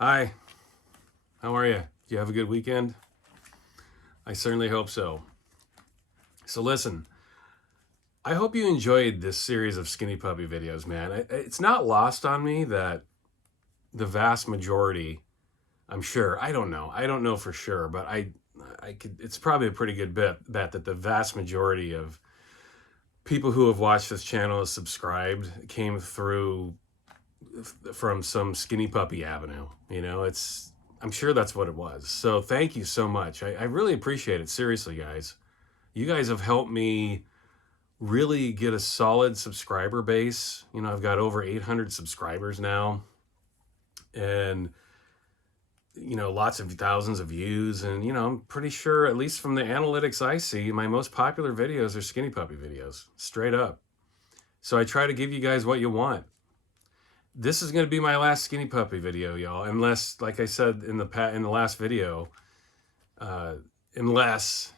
Hi, how are you? Do you have a good weekend? I certainly hope so. So listen, I hope you enjoyed this series of Skinny Puppy videos, man. It's not lost on me that the vast majority, I'm sure, I don't know for sure, but I could, it's probably a pretty good bet that the vast majority of people who have watched this channel as subscribed came through from some Skinny Puppy avenue. I'm sure that's what it was. So thank you so much. I really appreciate it. Seriously, guys. You guys have helped me really get a solid subscriber base. I've got over 800 subscribers now, and lots of thousands of views. And I'm pretty sure, at least from the analytics I see, my most popular videos are Skinny Puppy videos, straight up. So I try to give you guys what you want. This is going to be my last Skinny Puppy video, y'all, unless, like I said in the last video, unless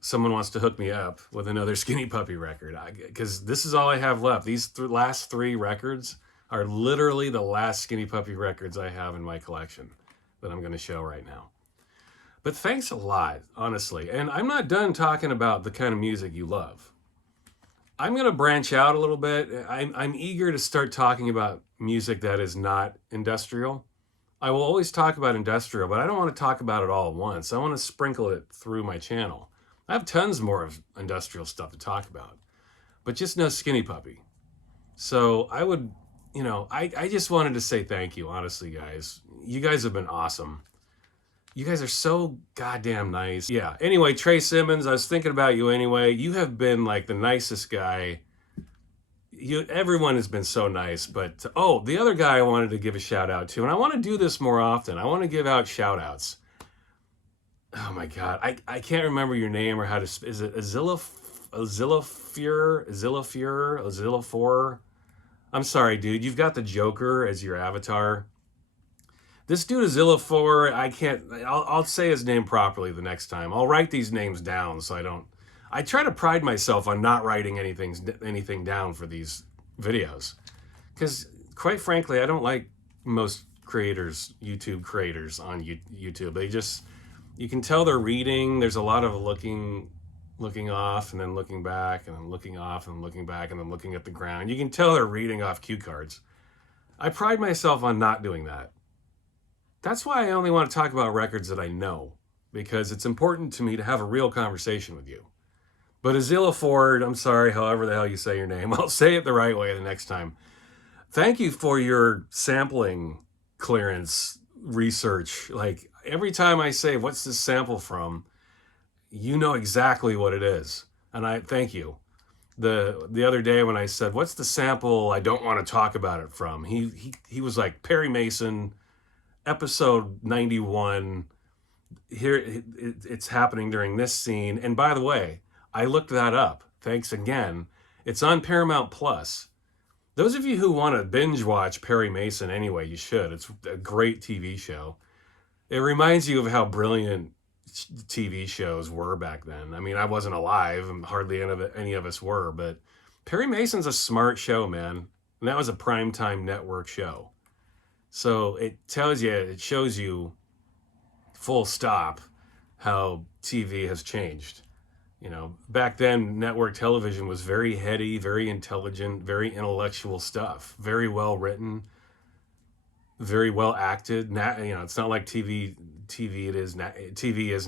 someone wants to hook me up with another Skinny Puppy record, because this is all I have left. These last three records are literally the last Skinny Puppy records I have in my collection that I'm going to show right now. But thanks a lot, honestly. And I'm not done talking about the kind of music you love. I'm going to branch out a little bit. I'm eager to start talking about music that is not industrial. I will always talk about industrial, but I don't want to talk about it all at once. I want to sprinkle it through my channel. I have tons more of industrial stuff to talk about, but just no Skinny Puppy. So I would, I just wanted to say thank you, honestly, guys. You guys have been awesome. You guys are so goddamn nice. Yeah. Anyway, Trey Simmons, I was thinking about you anyway. You have been like the nicest guy. Everyone has been so nice. But the other guy I wanted to give a shout out to, and I want to do this more often. I want to give out shout outs. Oh my God. I can't remember your name or how to, is it Azillafor? I'm sorry, dude. You've got the Joker as your avatar. This dude is Azillafor. I'll say his name properly the next time. I'll write these names down so I don't. I try to pride myself on not writing anything down for these videos. Because, quite frankly, I don't like most YouTube creators on YouTube. You can tell they're reading. There's a lot of looking off and then looking back and then looking off and looking back and then looking at the ground. You can tell they're reading off cue cards. I pride myself on not doing that. That's why I only want to talk about records that I know, because it's important to me to have a real conversation with you. But Azillafor, I'm sorry, however the hell you say your name, I'll say it the right way the next time. Thank you for your sampling clearance research. Like, every time I say, what's this sample from, you know exactly what it is. And I thank you. The other day when I said, what's the sample I don't want to talk about it from, he was like, Perry Mason, episode 91, here it's happening during this scene. And by the way, I looked that up. Thanks again. It's on Paramount Plus. Those of you who want to binge watch Perry Mason anyway, you should. It's a great TV show. It reminds you of how brilliant TV shows were back then. I mean, I wasn't alive, and hardly any of us were, but Perry Mason's a smart show, man. And that was a primetime network show. So it shows you full stop how TV has changed. Back then, network television was very heady, very intelligent, very intellectual stuff, very well written, very well acted. Now, it's not like TV is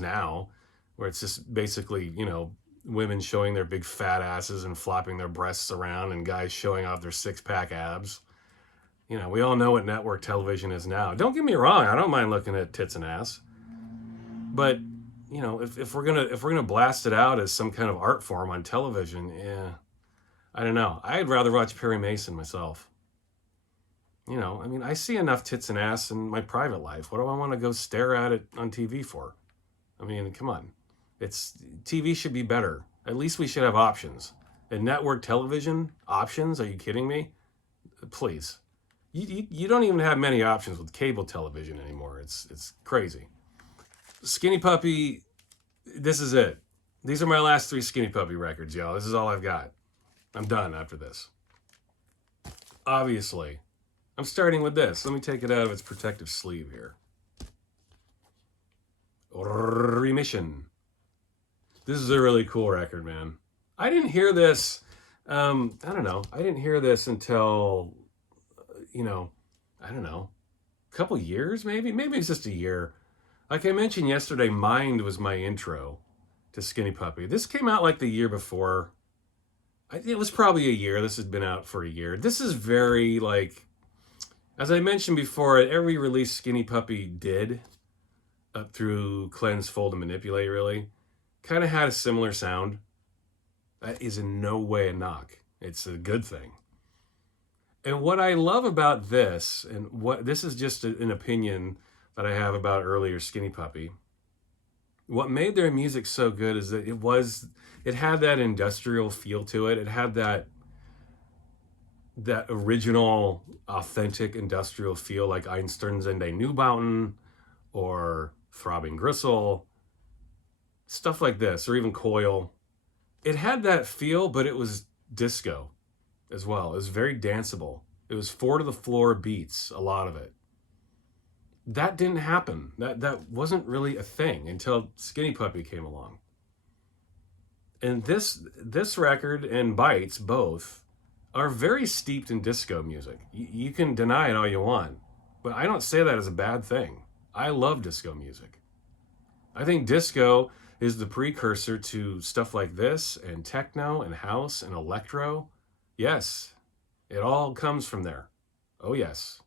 now, where it's just basically, women showing their big fat asses and flopping their breasts around and guys showing off their six-pack abs. We all know what network television is now. Don't get me wrong, I don't mind looking at tits and ass. But, if we're gonna blast it out as some kind of art form on television, I don't know. I'd rather watch Perry Mason myself. I see enough tits and ass in my private life. What do I want to go stare at it on TV for? Come on. TV should be better. At least we should have options. And network television options? Are you kidding me? Please. You don't even have many options with cable television anymore. It's crazy. Skinny Puppy, this is it. These are my last three Skinny Puppy records, y'all. This is all I've got. I'm done after this. Obviously, I'm starting with this. Let me take it out of its protective sleeve here. Remission. This is a really cool record, man. I didn't hear this, I don't know. I didn't hear this until, I don't know, a couple years maybe? Maybe it's just a year. Like I mentioned yesterday, Mind was my intro to Skinny Puppy. This came out like the year before. It was probably a year. This had been out for a year. This is very, like, as I mentioned before, every release Skinny Puppy did, up through Cleanse, Fold, and Manipulate, really, kind of had a similar sound. That is in no way a knock. It's a good thing. And what I love about this, and what this is just an opinion that I have about earlier Skinny Puppy, what made their music so good is that it had that industrial feel to it. It had that original, authentic industrial feel, like Einstein's and a Neubauten or Throbbing Gristle, stuff like this, or even Coil. It had that feel, but it was disco as well. It was very danceable. It was 4-to-the-floor beats, a lot of it. That didn't happen. That wasn't really a thing until Skinny Puppy came along. And this record and Bites, both, are very steeped in disco music. You can deny it all you want, but I don't say that as a bad thing. I love disco music. I think disco is the precursor to stuff like this, and techno, and house, and electro. Yes, it all comes from there. Oh yes.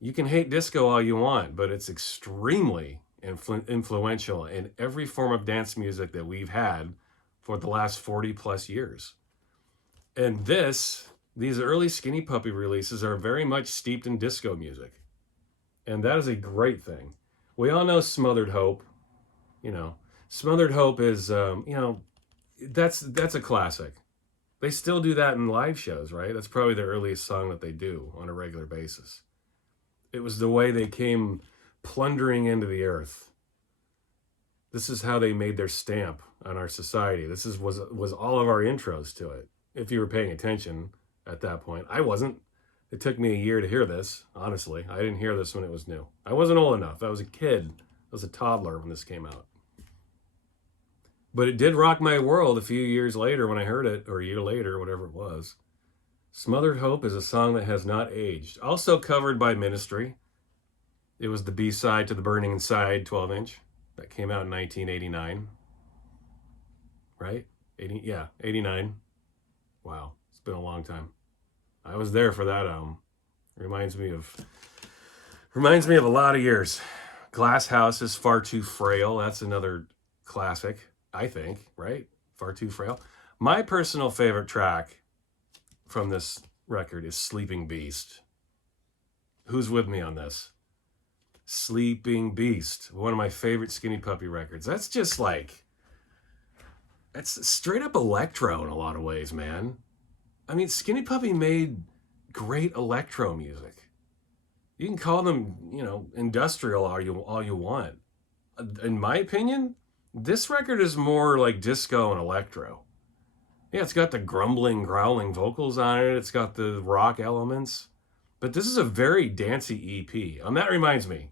You can hate disco all you want, but it's extremely influential in every form of dance music that we've had for the last 40 plus years. And these early Skinny Puppy releases are very much steeped in disco music. And that is a great thing. We all know Smothered Hope. Smothered Hope is, that's a classic. They still do that in live shows, right? That's probably the earliest song that they do on a regular basis. It was the way they came plundering into the earth. This is how they made their stamp on our society. This was all of our intros to it, if you were paying attention at that point. I wasn't. It took me a year to hear this, honestly. I didn't hear this when it was new. I wasn't old enough. I was a kid. I was a toddler when this came out. But it did rock my world a few years later when I heard it, or a year later, whatever it was. Smothered Hope is a song that has not aged. Also covered by Ministry. It was the B-side to the Burning Inside 12-inch that came out in 1989. Right? 89. Wow, it's been a long time. I was there for that album. Reminds me of a lot of years. Glass House is Far Too Frail. That's another classic, I think, right? Far Too Frail. My personal favorite track from this record is Sleeping Beast. Who's with me on this? Sleeping Beast, one of my favorite Skinny Puppy records. That's just like, that's straight up electro in a lot of ways, man. I mean, Skinny Puppy made great electro music. You can call them, industrial all you want. In my opinion, this record is more like disco and electro. Yeah, it's got the grumbling, growling vocals on it. It's got the rock elements. But this is a very dancey EP. And that reminds me,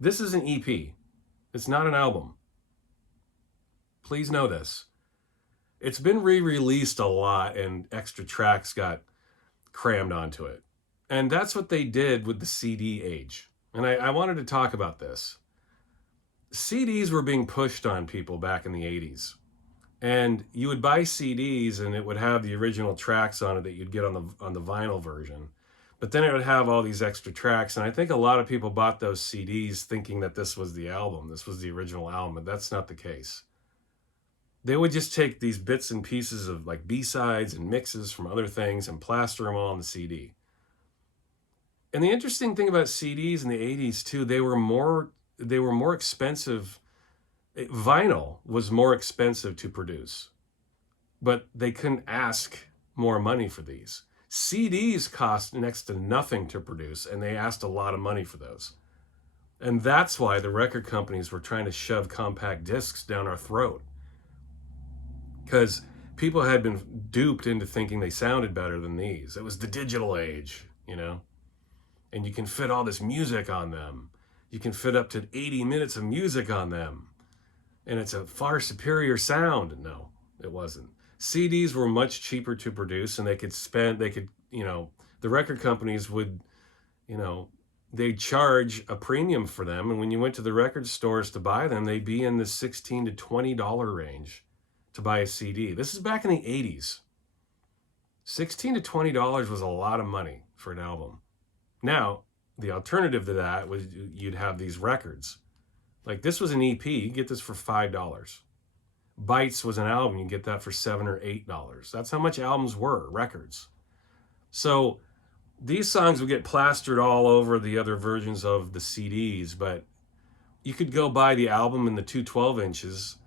this is an EP. It's not an album. Please know this. It's been re-released a lot and extra tracks got crammed onto it. And that's what they did with the CD age. And I wanted to talk about this. CDs were being pushed on people back in the 80s. And you would buy CDs and it would have the original tracks on it that you'd get on the vinyl version. But then it would have all these extra tracks. And I think a lot of people bought those CDs thinking that this was the album. This was the original album, but that's not the case. They would just take these bits and pieces of like B-sides and mixes from other things and plaster them all on the CD. And the interesting thing about CDs in the 80s too, they were more expensive. Vinyl was more expensive to produce, but they couldn't ask more money for these. CDs cost next to nothing to produce, and they asked a lot of money for those. And that's why the record companies were trying to shove compact discs down our throat. Because people had been duped into thinking they sounded better than these. It was the digital age, and you can fit all this music on them. You can fit up to 80 minutes of music on them. And it's a far superior sound. No, it wasn't. CDs were much cheaper to produce, and the record companies would, they'd charge a premium for them. And when you went to the record stores to buy them, they'd be in the $16 to $20 range to buy a CD. This is back in the 80s. $16 to $20 was a lot of money for an album. Now, the alternative to that was you'd have these records. Like this was an EP, you get this for $5. Bites was an album, you get that for $7 or $8. That's how much albums were, records. So these songs would get plastered all over the other versions of the CDs, but you could go buy the album in the 2 12-inches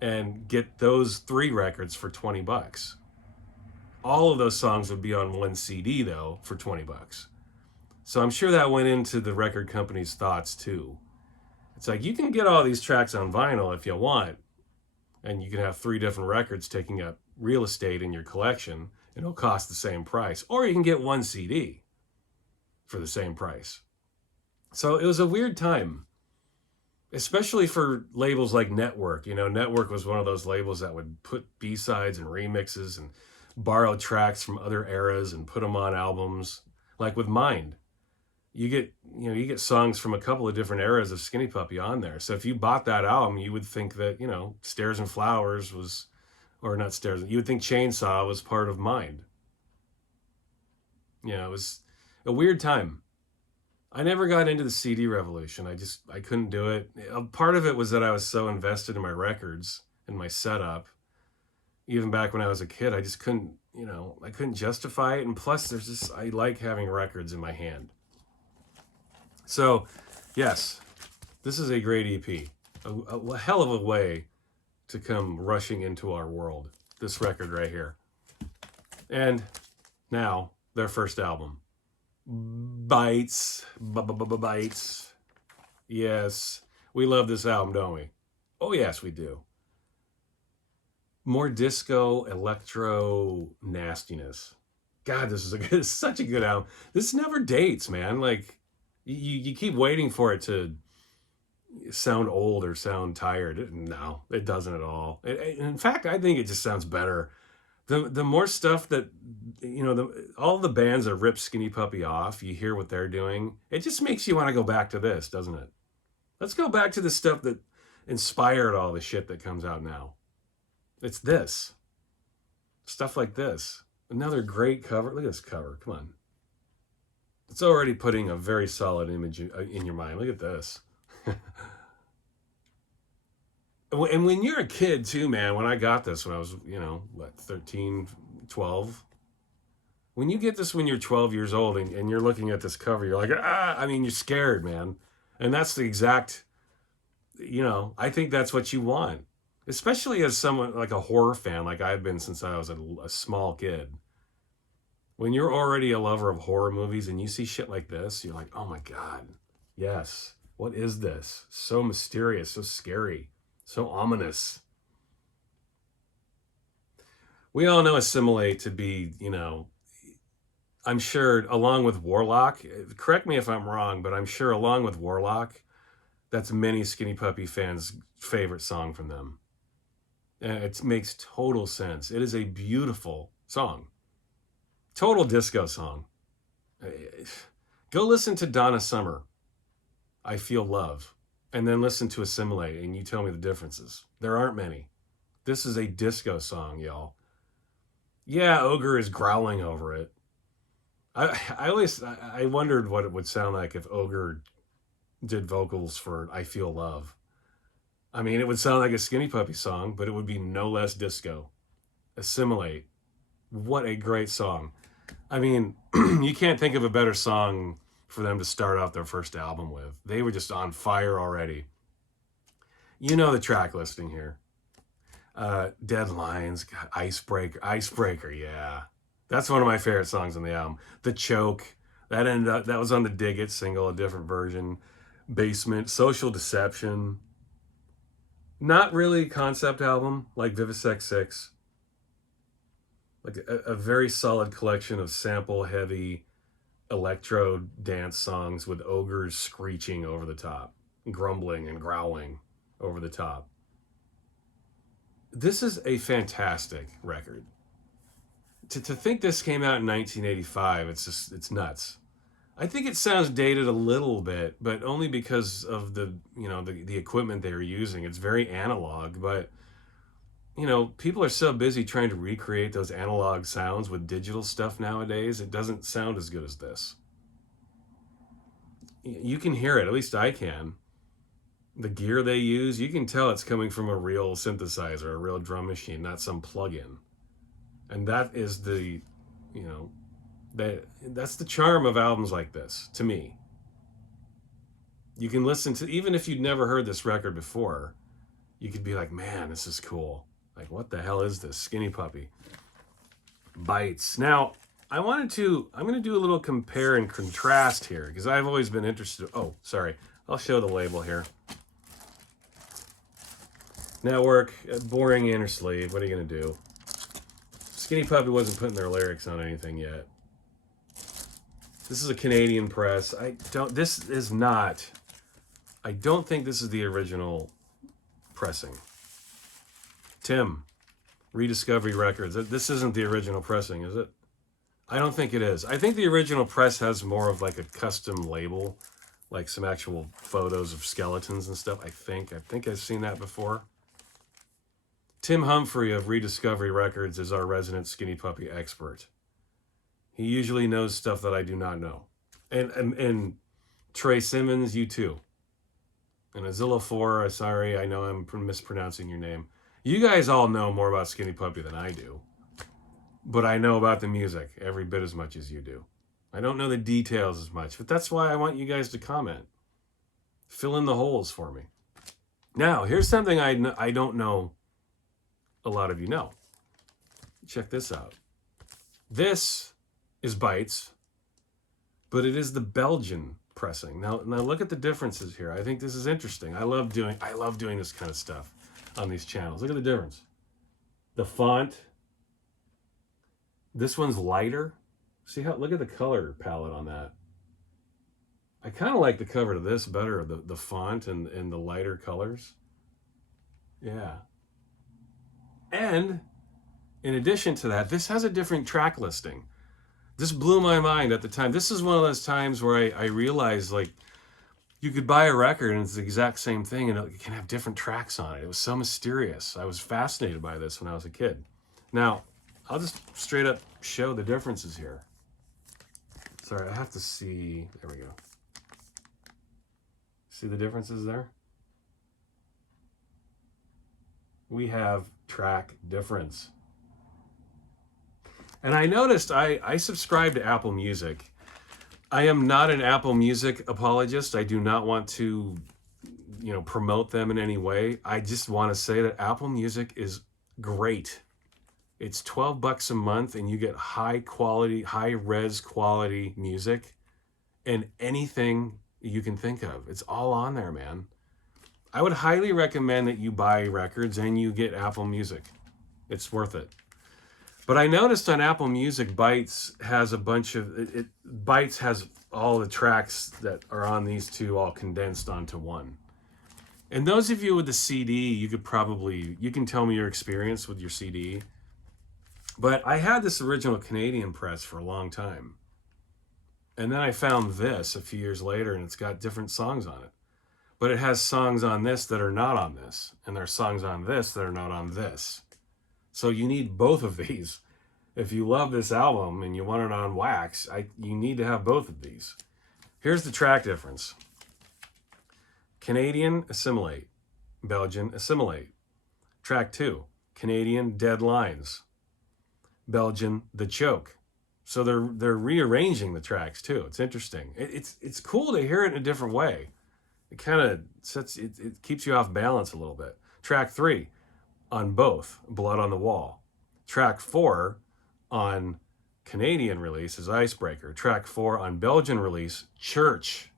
and get those 3 records for $20. All of those songs would be on one CD though for $20. So I'm sure that went into the record company's thoughts too. It's like, you can get all these tracks on vinyl if you want, and you can have 3 different records taking up real estate in your collection, and it'll cost the same price. Or you can get one CD for the same price. So it was a weird time, especially for labels like Network. Network was one of those labels that would put B-sides and remixes and borrow tracks from other eras and put them on albums. Like with Mind, you get songs from a couple of different eras of Skinny Puppy on there. So if you bought that album, you would think that, Stairs and Flowers was, or not Stairs, you would think Chainsaw was part of Mind. It was a weird time. I never got into the CD revolution. I couldn't do it. Part of it was that I was so invested in my records and my setup. Even back when I was a kid, I just couldn't, I couldn't justify it. And plus I like having records in my hand. So, yes, this is a great EP. A hell of a way to come rushing into our world. This record right here. And now, their first album. Bites. Bites. Yes. We love this album, don't we? Oh, yes, we do. More disco, electro nastiness. God, this is such a good album. This never dates, man. Like, you keep waiting for it to sound old or sound tired. No, it doesn't at all. In fact, I think it just sounds better. The more stuff that, all the bands that rip Skinny Puppy off, you hear what they're doing. It just makes you want to go back to this, doesn't it? Let's go back to the stuff that inspired all the shit that comes out now. It's this. Stuff like this. Another great cover. Look at this cover. Come on. It's already putting a very solid image in your mind. Look at this. And when you're a kid too, man, when I got this when I was, 13, 12. When you get this when you're 12 years old and you're looking at this cover, you're like, you're scared, man. And that's the exact, I think that's what you want. Especially as someone like a horror fan, like I've been since I was a small kid. When you're already a lover of horror movies and you see shit like this, you're like, oh my God, yes. What is this? So mysterious, so scary, so ominous. We all know Assimilate to be, I'm sure along with Warlock, correct me if I'm wrong, but I'm sure along with Warlock, that's many Skinny Puppy fans' favorite song from them. It makes total sense. It is a beautiful song. Total disco song. Go listen to Donna Summer, I Feel Love, and then listen to Assimilate, and you tell me the differences. There aren't many. This is a disco song, y'all. Yeah, Ogre is growling over it. I wondered what it would sound like if Ogre did vocals for I Feel Love. I mean, it would sound like a Skinny Puppy song, but it would be no less disco. Assimilate. What a great song. I mean, you can't think of a better song for them to start out their first album with. They were just on fire already. You know the track listing here. Dead Lions, Icebreaker, yeah. That's one of my favorite songs on the album. The Choke, that was on the Dig It single, a different version. Basement, Social Deception. Not really a concept album like Vivisect 6. Like a very solid collection of sample-heavy, electro dance songs with ogres screeching over the top, grumbling and growling over the top. This is a fantastic record. To think this came out in 1985, it's nuts. I think it sounds dated a little bit, but only because of the equipment they were using. It's very analog, but people are so busy trying to recreate those analog sounds with digital stuff nowadays, it doesn't sound as good as this. You can hear it, at least I can. The gear they use, you can tell it's coming from a real synthesizer, a real drum machine, not some plug-in. And that is that's the charm of albums like this, to me. You can listen to, even if you'd never heard this record before, you could be like, man, this is cool. Like, what the hell is this? Skinny Puppy. Bites. Now, I'm going to do a little compare and contrast here, because I've always been interested. Oh, sorry. I'll show the label here. Network, boring inner sleeve. What are you going to do? Skinny Puppy wasn't putting their lyrics on anything yet. This is a Canadian press. I don't think this is the original pressing. Tim, Rediscovery Records. This isn't the original pressing, is it? I don't think it is. I think the original press has more of like a custom label, like some actual photos of skeletons and stuff. I think I've seen that before. Tim Humphrey of Rediscovery Records is our resident Skinny Puppy expert. He usually knows stuff that I do not know. And Trey Simmons, you too. And Azilla 4, sorry, I know I'm mispronouncing your name. You guys all know more about Skinny Puppy than I do. But I know about the music every bit as much as you do. I don't know the details as much, but that's why I want you guys to comment. Fill in the holes for me. Now, here's something I don't know a lot of you know. Check this out. This is Bites, but it is the Belgian pressing. Now look at the differences here. I think this is interesting. I love doing this kind of stuff on these channels. Look at the difference. The font. This one's lighter. Look at the color palette on that. I kind of like the cover to this better, the font and the lighter colors. Yeah. And in addition to that, this has a different track listing. This blew my mind at the time. This is one of those times where I realized, like, you could buy a record and it's the exact same thing and it can have different tracks on it. It was so mysterious. I was fascinated by this when I was a kid. Now, I'll just straight up show the differences here. Sorry, I have to see. There we go. See the differences there? We have track difference. And I noticed I subscribe to Apple Music. I am not an Apple Music apologist. I do not want to, promote them in any way. I just want to say that Apple Music is great. It's $12 a month and you get high quality, high res quality music and anything you can think of. It's all on there, man. I would highly recommend that you buy records and you get Apple Music. It's worth it. But I noticed on Apple Music, Bites has a bunch of... Bites has all the tracks that are on these two all condensed onto one. And those of you with the CD, you can tell me your experience with your CD. But I had this original Canadian press for a long time. And then I found this a few years later, and it's got different songs on it. But it has songs on this that are not on this. And there are songs on this that are not on this. So you need both of these. If you love this album and you want it on wax, you need to have both of these. Here's the track difference. Canadian, Assimilate. Belgian, Assimilate. Track 2, Canadian, Dead Lines. Belgian, The Choke. So they're rearranging the tracks too. It's interesting. It's cool to hear it in a different way. It kind of it keeps you off balance a little bit. Track 3 on both, Blood on the Wall. Track 4 on Canadian release is Icebreaker. Track 4 on Belgian release, Church,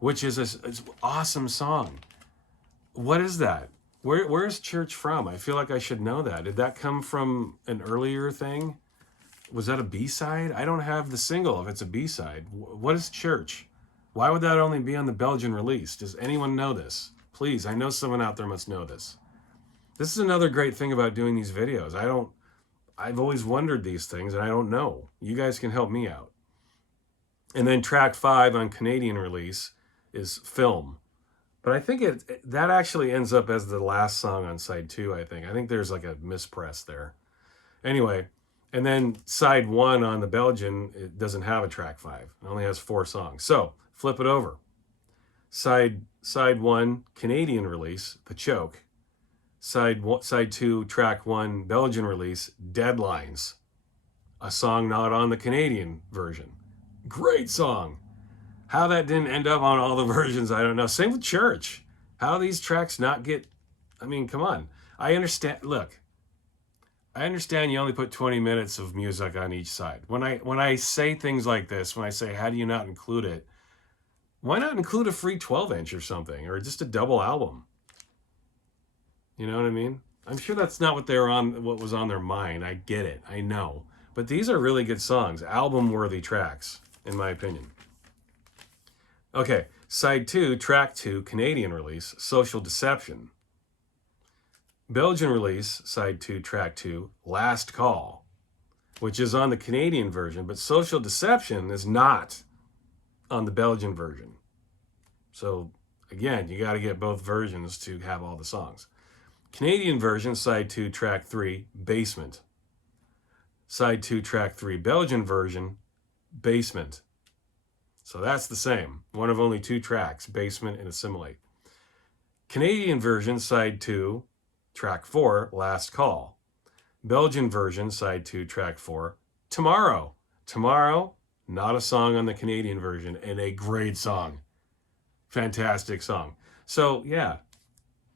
which is an awesome song. What is that? Where is Church from? I feel like I should know that. Did that come from an earlier thing? Was that a B-side? I don't have the single if it's a B-side. What is Church? Why would that only be on the Belgian release? Does anyone know this? Please, I know someone out there must know this. This is another great thing about doing these videos. I've always wondered these things and I don't know. You guys can help me out. And then track 5 on Canadian release is Film. But I think that actually ends up as the last song on side 2, I think. I think there's like a mispress there. Anyway, and then side 1 on the Belgian, it doesn't have a track 5. It only has 4 songs. So, flip it over. Side 1, Canadian release, The Choke. Side 2, track 1, Belgian release, Deadlines. A song not on the Canadian version. Great song. How that didn't end up on all the versions, I don't know. Same with Church. How these tracks not get... I mean, come on. I understand... Look, I understand you only put 20 minutes of music on each side. When I say things like this, when I say, how do you not include it? Why not include a free 12-inch or something? Or just a double album? You know what I mean? I'm sure that's not what was on their mind. I get it. I know. But these are really good songs. Album-worthy tracks, in my opinion. Okay, side 2, track 2, Canadian release, Social Deception. Belgian release, side 2, track 2, Last Call, which is on the Canadian version, but Social Deception is not on the Belgian version. So, again, you got to get both versions to have all the songs. Canadian version, side 2, track 3, Basement. Side 2, track 3, Belgian version, Basement. So that's the same. One of only 2 tracks, Basement and Assimilate. Canadian version, side 2, track 4, Last Call. Belgian version, side 2, track 4, Tomorrow. Tomorrow, not a song on the Canadian version, and a great song. Fantastic song. So, yeah,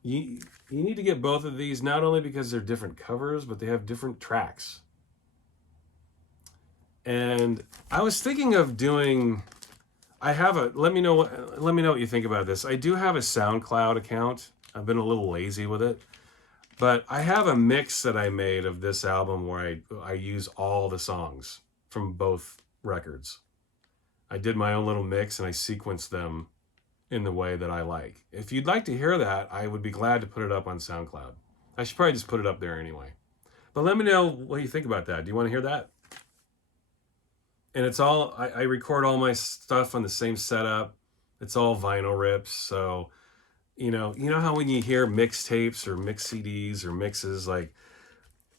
you need to get both of these, not only because they're different covers, but they have different tracks. And I was thinking of doing... let me know what you think about this. I do have a SoundCloud account. I've been a little lazy with it. But I have a mix that I made of this album where I use all the songs from both records. I did my own little mix and I sequenced them in the way that I like. If you'd like to hear that, I would be glad to put it up on SoundCloud. I should probably just put it up there anyway. But let me know what you think about that. Do you want to hear that? And it's all, I record all my stuff on the same setup. It's all vinyl rips. So, you know how when you hear mixtapes or mix CDs or mixes, like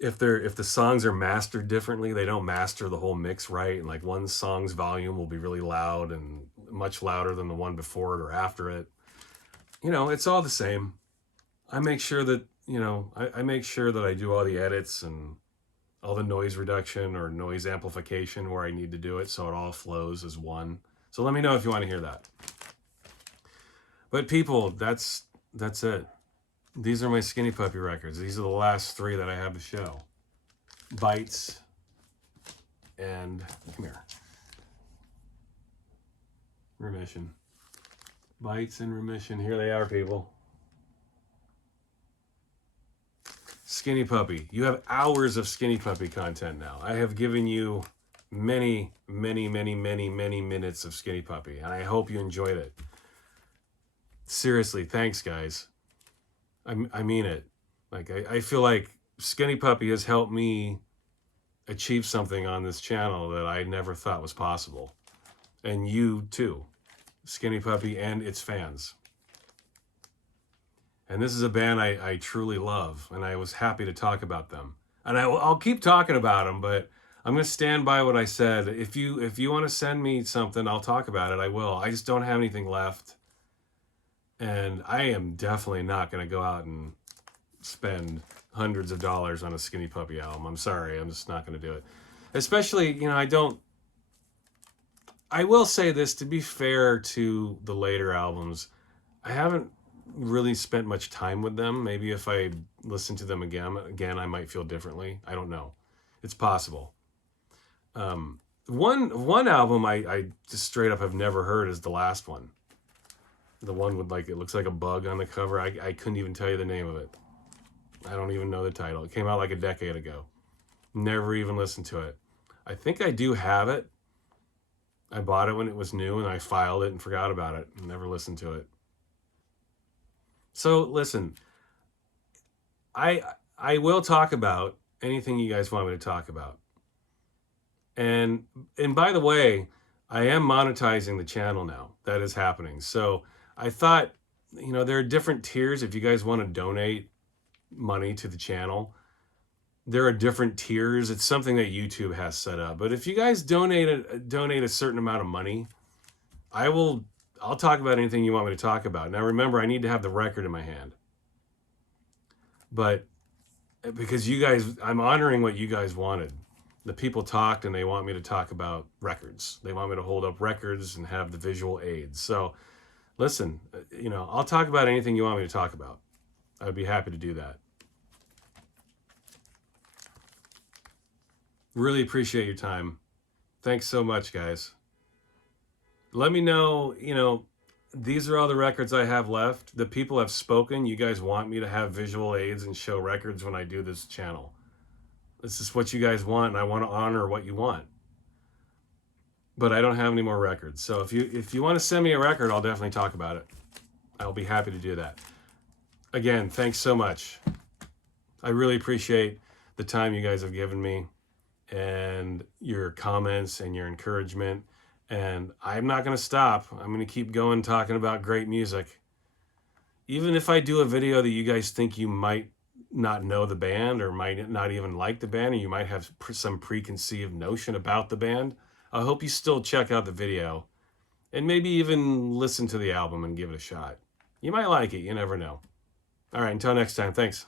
if the songs are mastered differently, they don't master the whole mix right. And like one song's volume will be really loud and much louder than the one before it or after it. It's all the same. I make sure that, I make sure that I do all the edits and all the noise reduction or noise amplification where I need to do it so it all flows as one. So let me know if you want to hear that. But people, that's it. These are my Skinny Puppy records. These are the last 3 that I have to show. Bites and, come here, Remission. Bites and Remission. Here they are, people. Skinny Puppy. You have hours of Skinny Puppy content now. I have given you many, many, many, many, many minutes of Skinny Puppy, and I hope you enjoyed it. Seriously, thanks, guys. I mean it. Like, I feel like Skinny Puppy has helped me achieve something on this channel that I never thought was possible. And you, too. Skinny Puppy and its fans. And this is a band I truly love, and I was happy to talk about them. And I'll keep talking about them, but I'm going to stand by what I said. If you want to send me something, I'll talk about it. I will. I just don't have anything left. And I am definitely not going to go out and spend hundreds of dollars on a Skinny Puppy album. I'm sorry. I'm just not going to do it. Especially, I will say this, to be fair to the later albums, I haven't really spent much time with them. Maybe if I listen to them again, I might feel differently. I don't know. It's possible. One album I just straight up have never heard is the last one. The one with, like, it looks like a bug on the cover. I couldn't even tell you the name of it. I don't even know the title. It came out like a decade ago. Never even listened to it. I think I do have it. I bought it when it was new and I filed it and forgot about it and never listened to it. So listen, I will talk about anything you guys want me to talk about. And by the way, I am monetizing the channel now. That is happening. So I thought, you know, there are different tiers. If you guys want to donate money to the channel, there are different tiers. It's something that YouTube has set up. But if you guys donate a certain amount of money, I'll talk about anything you want me to talk about. Now remember, I need to have the record in my hand. But because you guys, I'm honoring what you guys wanted. The people talked and they want me to talk about records. They want me to hold up records and have the visual aids. So listen, you know, I'll talk about anything you want me to talk about. I would be happy to do that. Really appreciate your time. Thanks so much, guys. Let me know, you know, these are all the records I have left. The people have spoken. You guys want me to have visual aids and show records when I do this channel. This is what you guys want, and I want to honor what you want. But I don't have any more records. So if you want to send me a record, I'll definitely talk about it. I'll be happy to do that. Again, thanks so much. I really appreciate the time you guys have given me and your comments and your encouragement. And I'm not going to stop. I'm going to keep going talking about great music. Even if I do a video that you guys think you might not know the band or might not even like the band, or you might have some preconceived notion about the band, I hope you still check out the video and maybe even listen to the album and give it a shot. You might like it. You never know. All right, until next time. Thanks.